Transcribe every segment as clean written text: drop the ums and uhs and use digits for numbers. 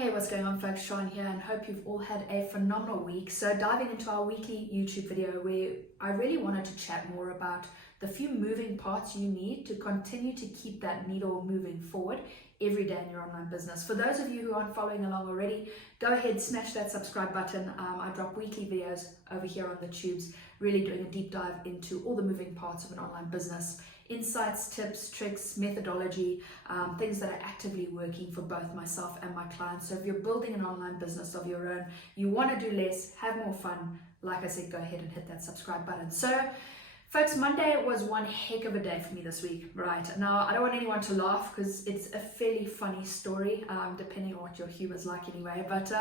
Hey, what's going on folks? Sean here, and hope you've all had a phenomenal week. So diving into our weekly YouTube video where I really wanted to chat more about the few moving parts you need to continue to keep that needle moving forward every day in your online business. For those of you who aren't following along already, go ahead, smash that subscribe button. I drop weekly videos over here on the tubes, really doing a deep dive into all the moving parts of an online business. Insights, tips, tricks, methodology, things that are actively working for both myself and my clients. So if you're building an online business of your own, you want to do less, have more fun, like I said, go ahead and hit that subscribe button. So folks, Monday was one heck of a day for me this week, right? Now, I don't want anyone to laugh because it's a fairly funny story, depending on what your humor's like anyway. But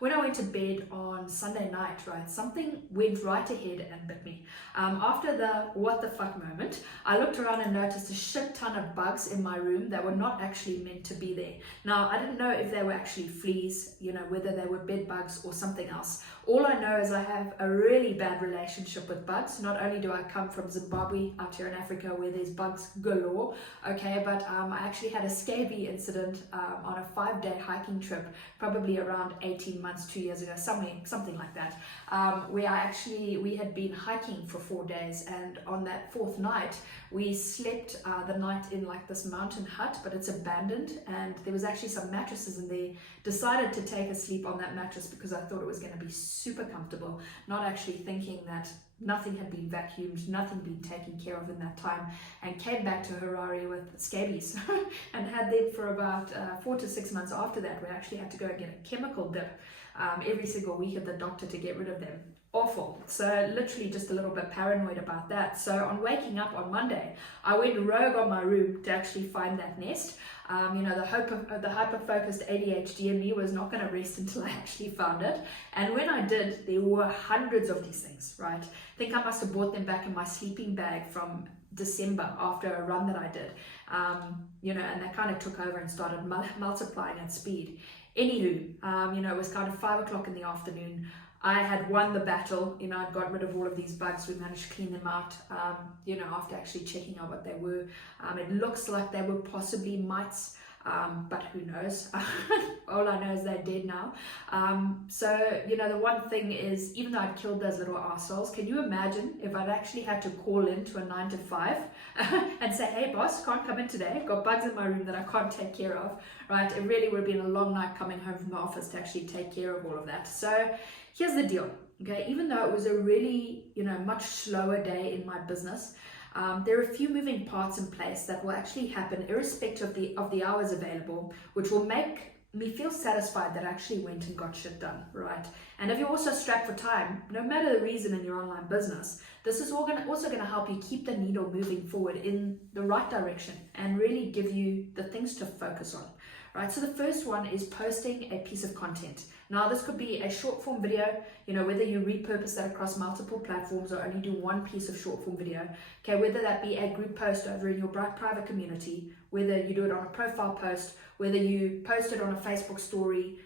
when I went to bed on Sunday night, right, something went right ahead and bit me. After the what the fuck moment, I looked around and noticed a shit ton of bugs in my room that were not actually meant to be there. Now, I didn't know if they were actually fleas, whether they were bed bugs or something else. All I know is I have a really bad relationship with bugs. Not only do I come from Zimbabwe out here in Africa where there's bugs galore, okay, but I actually had a scabies incident on a 5-day hiking trip, probably around 18 months, 2 years ago, something like that, where we had been hiking for 4 days, and on that fourth night we slept the night in like this mountain hut, but it's abandoned, and there was actually some mattresses in there. Decided to take a sleep on that mattress because I thought it was going to be super comfortable, not actually thinking that nothing had been vacuumed, nothing been taken care of in that time, and came back to Harare with scabies and had them for about 4 to 6 months after that. We actually had to go and get a chemical dip every single week at the doctor to get rid of them. Awful. So literally just a little bit paranoid about that. So on waking up on Monday, I went rogue on my room to actually find that nest. The hyper-focused ADHD in me was not going to rest until I actually found it. And when I did, there were hundreds of these things, right? I think I must have brought them back in my sleeping bag from December after a run that I did, and they kind of took over and started multiplying at speed. Anywho, it was kind of 5 o'clock in the afternoon. I had won the battle, I'd got rid of all of these bugs. We managed to clean them out, after actually checking out what they were. It looks like they were possibly mites, but who knows? All I know is they're dead now. The one thing is, even though I'd killed those little arseholes, can you imagine if I'd actually had to call in to a 9 to 5 and say, hey boss, can't come in today, I've got bugs in my room that I can't take care of, right? It really would have been a long night coming home from the office to actually take care of all of that. So here's the deal, okay? Even though it was a really, much slower day in my business, there are a few moving parts in place that will actually happen irrespective of the hours available, which will make me feel satisfied that I actually went and got shit done, right? And if you're also strapped for time, no matter the reason in your online business, this is also going to help you keep the needle moving forward in the right direction and really give you the things to focus on, right? So the first one is posting a piece of content. Now, this could be a short form video, whether you repurpose that across multiple platforms or only do one piece of short form video, okay, whether that be a group post over in your private community, whether you do it on a profile post, whether you post it on a Facebook story,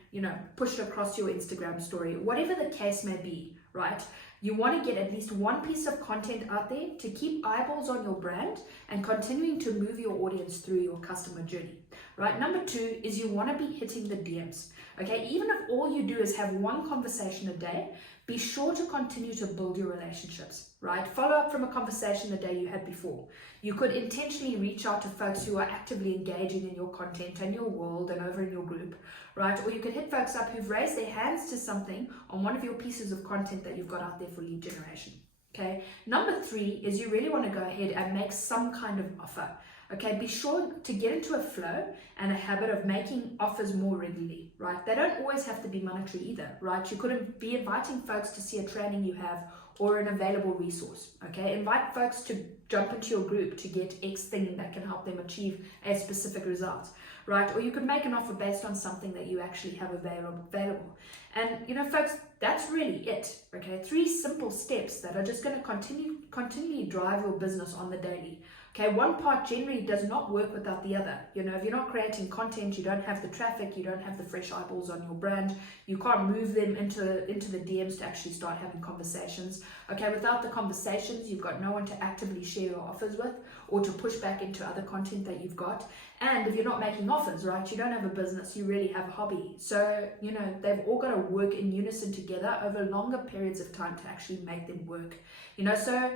push it across your Instagram story, whatever the case may be, right? You want to get at least one piece of content out there to keep eyeballs on your brand and continuing to move your audience through your customer journey, right? Number 2 is you want to be hitting the DMs, okay? Even if all you do is have one conversation a day, be sure to continue to build your relationships, right? Follow up from a conversation the day you had before. You could intentionally reach out to folks who are actively engaging in your content and your world and over in your group, right? Or you could hit folks up who've raised their hands to something on one of your pieces of content that you've got out there for lead generation, okay? Number 3 is you really want to go ahead and make some kind of offer. Okay, be sure to get into a flow and a habit of making offers more regularly, right? They don't always have to be monetary either, right? You could be inviting folks to see a training you have or an available resource, okay? Invite folks to jump into your group to get X thing that can help them achieve a specific result, right? Or you could make an offer based on something that you actually have available. And, folks, that's really it, okay? 3 simple steps that are just going to continually drive your business on the daily. Okay, one part generally does not work without the other. You know, if you're not creating content, you don't have the traffic, you don't have the fresh eyeballs on your brand, you can't move them into the DMs to actually start having conversations. Okay, without the conversations, you've got no one to actively share your offers with or to push back into other content that you've got. And if you're not making offers, right, you don't have a business, you really have a hobby. So, you know, they've all got to work in unison together over longer periods of time to actually make them work. You know, so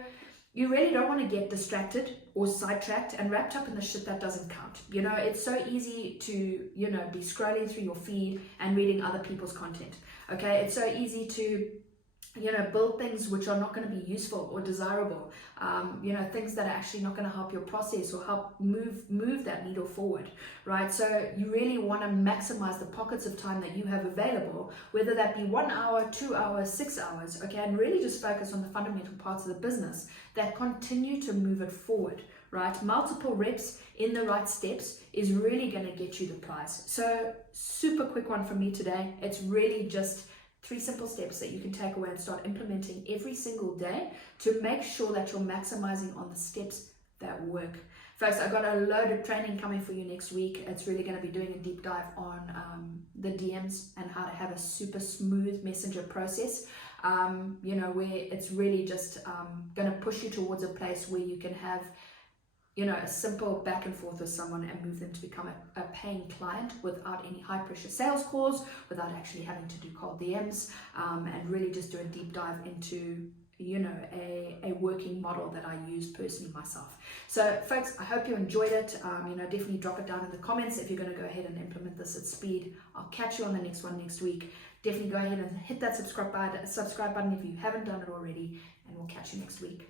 you really don't want to get distracted or sidetracked and wrapped up in the shit that doesn't count. You know, it's so easy to, you know, be scrolling through your feed and reading other people's content. Okay, it's so easy to, you know, build things which are not going to be useful or desirable, you know, things that are actually not going to help your process or help move that needle forward, right? So you really want to maximize the pockets of time that you have available, whether that be 1 hour, 2 hours, 6 hours, okay, and really just focus on the fundamental parts of the business that continue to move it forward, right? Multiple reps in the right steps is really going to get you the prize. So super quick one from me today. It's really just 3 simple steps that you can take away and start implementing every single day to make sure that you're maximizing on the steps that work. Folks, I've got a load of training coming for you next week. It's really going to be doing a deep dive on the DMs and how to have a super smooth messenger process, you know, where it's really just going to push you towards a place where you can have, you know, a simple back and forth with someone and move them to become a paying client without any high pressure sales calls, without actually having to do cold DMs, and really just do a deep dive into, you know, a working model that I use personally myself. So folks, I hope you enjoyed it. You know, definitely drop it down in the comments if you're going to go ahead and implement this at speed. I'll catch you on the next one next week. Definitely go ahead and hit that subscribe button if you haven't done it already, and we'll catch you next week.